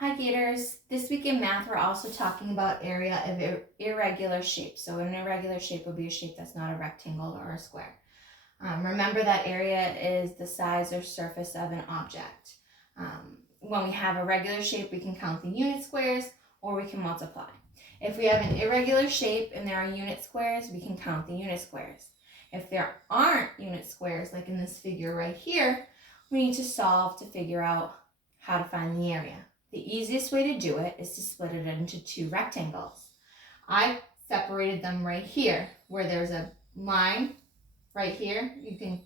Hi Gators, this week in math we're also talking about area of irregular shapes. So an irregular shape would be a shape that's not a rectangle or a square. Remember that area is the size or surface of an object. When we have a regular shape, we can count the unit squares or we can multiply. If we have an irregular shape and there are unit squares, we can count the unit squares. If there aren't unit squares, like in this figure right here, we need to solve to figure out how to find the area. The easiest way to do it is to split it into two rectangles. I separated them right here where there's a line right here. You can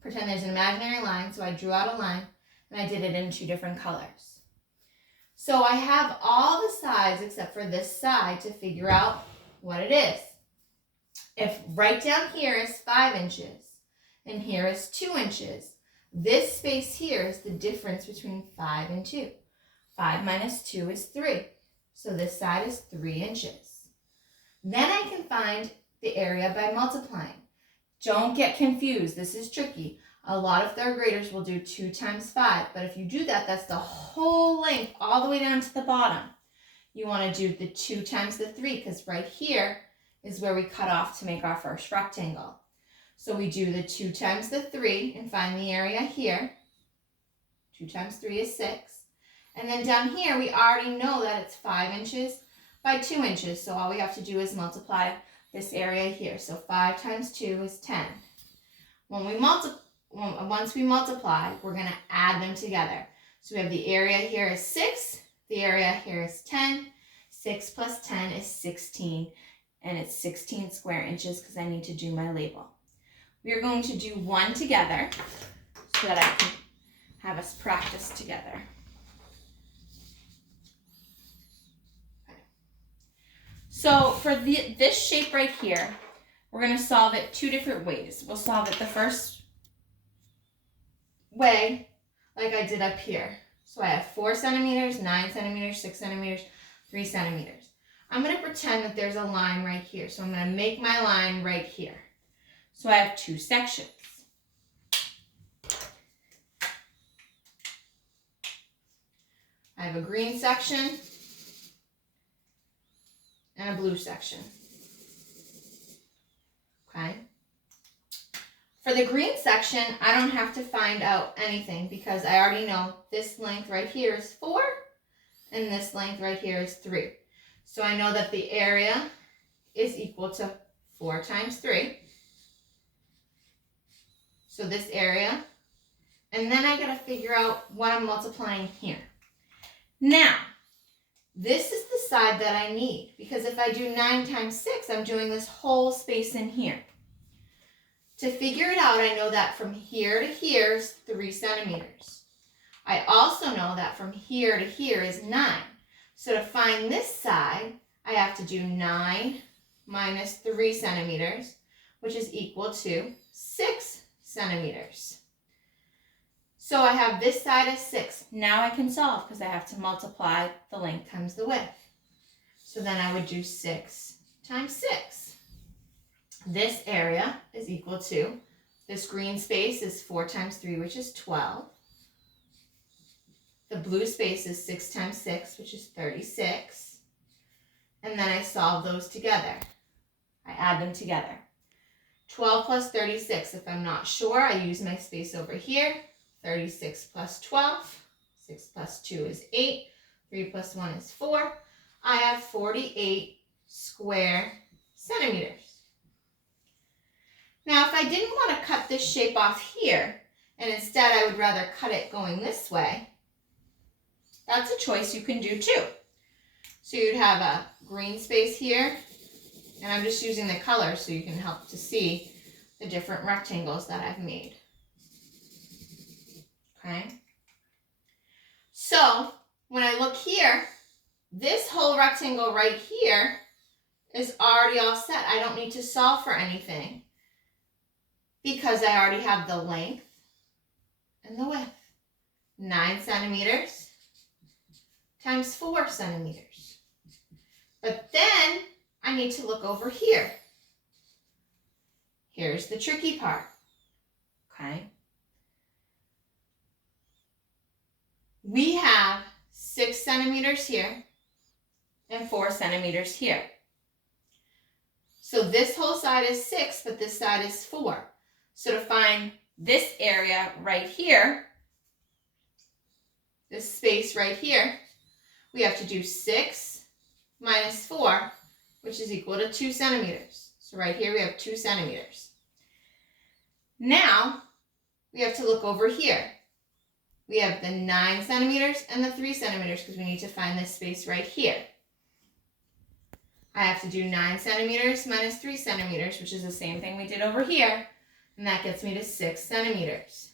pretend there's an imaginary line, so I drew out a line and I did it in two different colors. So I have all the sides except for this side to figure out what it is. If right down here is 5 inches and here is 2 inches, this space here is the difference between 5 and 2. 5 minus 2 is 3. So this side is 3 inches. Then I can find the area by multiplying. Don't get confused. This is tricky. A lot of third graders will do 2 times 5. But if you do that, that's the whole length all the way down to the bottom. You want to do the 2 times the 3 because right here is where we cut off to make our first rectangle. So we do the 2 times the 3 and find the area here. 2 times 3 is 6. And then down here, we already know that it's 5 inches by 2 inches. So all we have to do is multiply this area here. So 5 times 2 is 10. Once we multiply, we're going to add them together. So we have the area here is 6. The area here is 10. 6 plus 10 is 16. And it's 16 square inches because I need to do my label. We are going to do one together so that I can have us practice together. So for this shape right here, we're going to solve it 2 different ways. We'll solve it the first way, like I did up here. So I have 4 centimeters, 9 centimeters, 6 centimeters, 3 centimeters. I'm going to pretend that there's a line right here. So I'm going to make my line right here. So I have 2 sections. I have a green section and a blue section. Okay. For the green section, I don't have to find out anything because I already know this length right here is 4 and this length right here is 3. So I know that the area is equal to 4 times 3. So this area, and then I gotta figure out what I'm multiplying here. Now, this is the side that I need because if I do 9 times 6, I'm doing this whole space in here. To figure it out, I know that from here to here is 3 centimeters. I also know that from here to here is 9. So to find this side, I have to do 9 minus 3 centimeters, which is equal to 6 centimeters. So I have this side as 6. Now I can solve because I have to multiply the length times the width. So then I would do 6 times 6. This area is equal to, this green space is 4 times 3, which is 12. The blue space is 6 times 6, which is 36. And then I solve those together. I add them together. 12 plus 36, if I'm not sure, I use my space over here. 36 plus 12, 6 plus 2 is 8, 3 plus 1 is 4. I have 48 square centimeters. Now, if I didn't want to cut this shape off here, and instead I would rather cut it going this way, that's a choice you can do too. So you'd have a green space here, and I'm just using the color so you can help to see the different rectangles that I've made. Okay. So when I look here, this whole rectangle right here is already all set. I don't need to solve for anything because I already have the length and the width. 9 centimeters times 4 centimeters. But then I need to look over here. Here's the tricky part. Okay. We have 6 centimeters here, and 4 centimeters here. So this whole side is 6, but this side is 4. So to find this area right here, this space right here, we have to do 6 minus 4, which is equal to 2 centimeters. So right here we have 2 centimeters. Now we have to look over here. We have the 9 centimeters and the 3 centimeters because we need to find this space right here. I have to do 9 centimeters minus 3 centimeters, which is the same thing we did over here, and that gets me to 6 centimeters.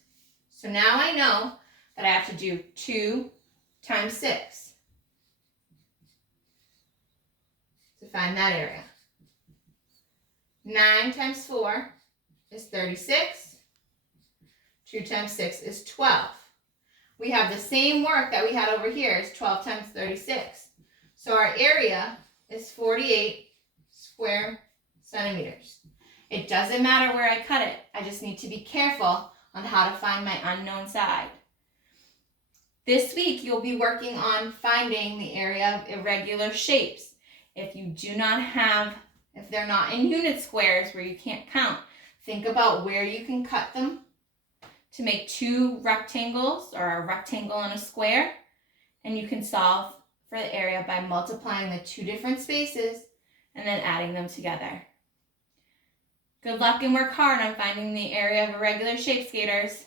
So now I know that I have to do 2 times 6 to find that area. 9 times 4 is 36. 2 times 6 is 12. We have the same work that we had over here as 12 times 36. So our area is 48 square centimeters. It doesn't matter where I cut it. I just need to be careful on how to find my unknown side. This week, you'll be working on finding the area of irregular shapes. If they're not in unit squares where you can't count, think about where you can cut them to make 2 rectangles or a rectangle and a square, and you can solve for the area by multiplying the 2 different spaces and then adding them together. Good luck and work hard on finding the area of irregular shape, skaters.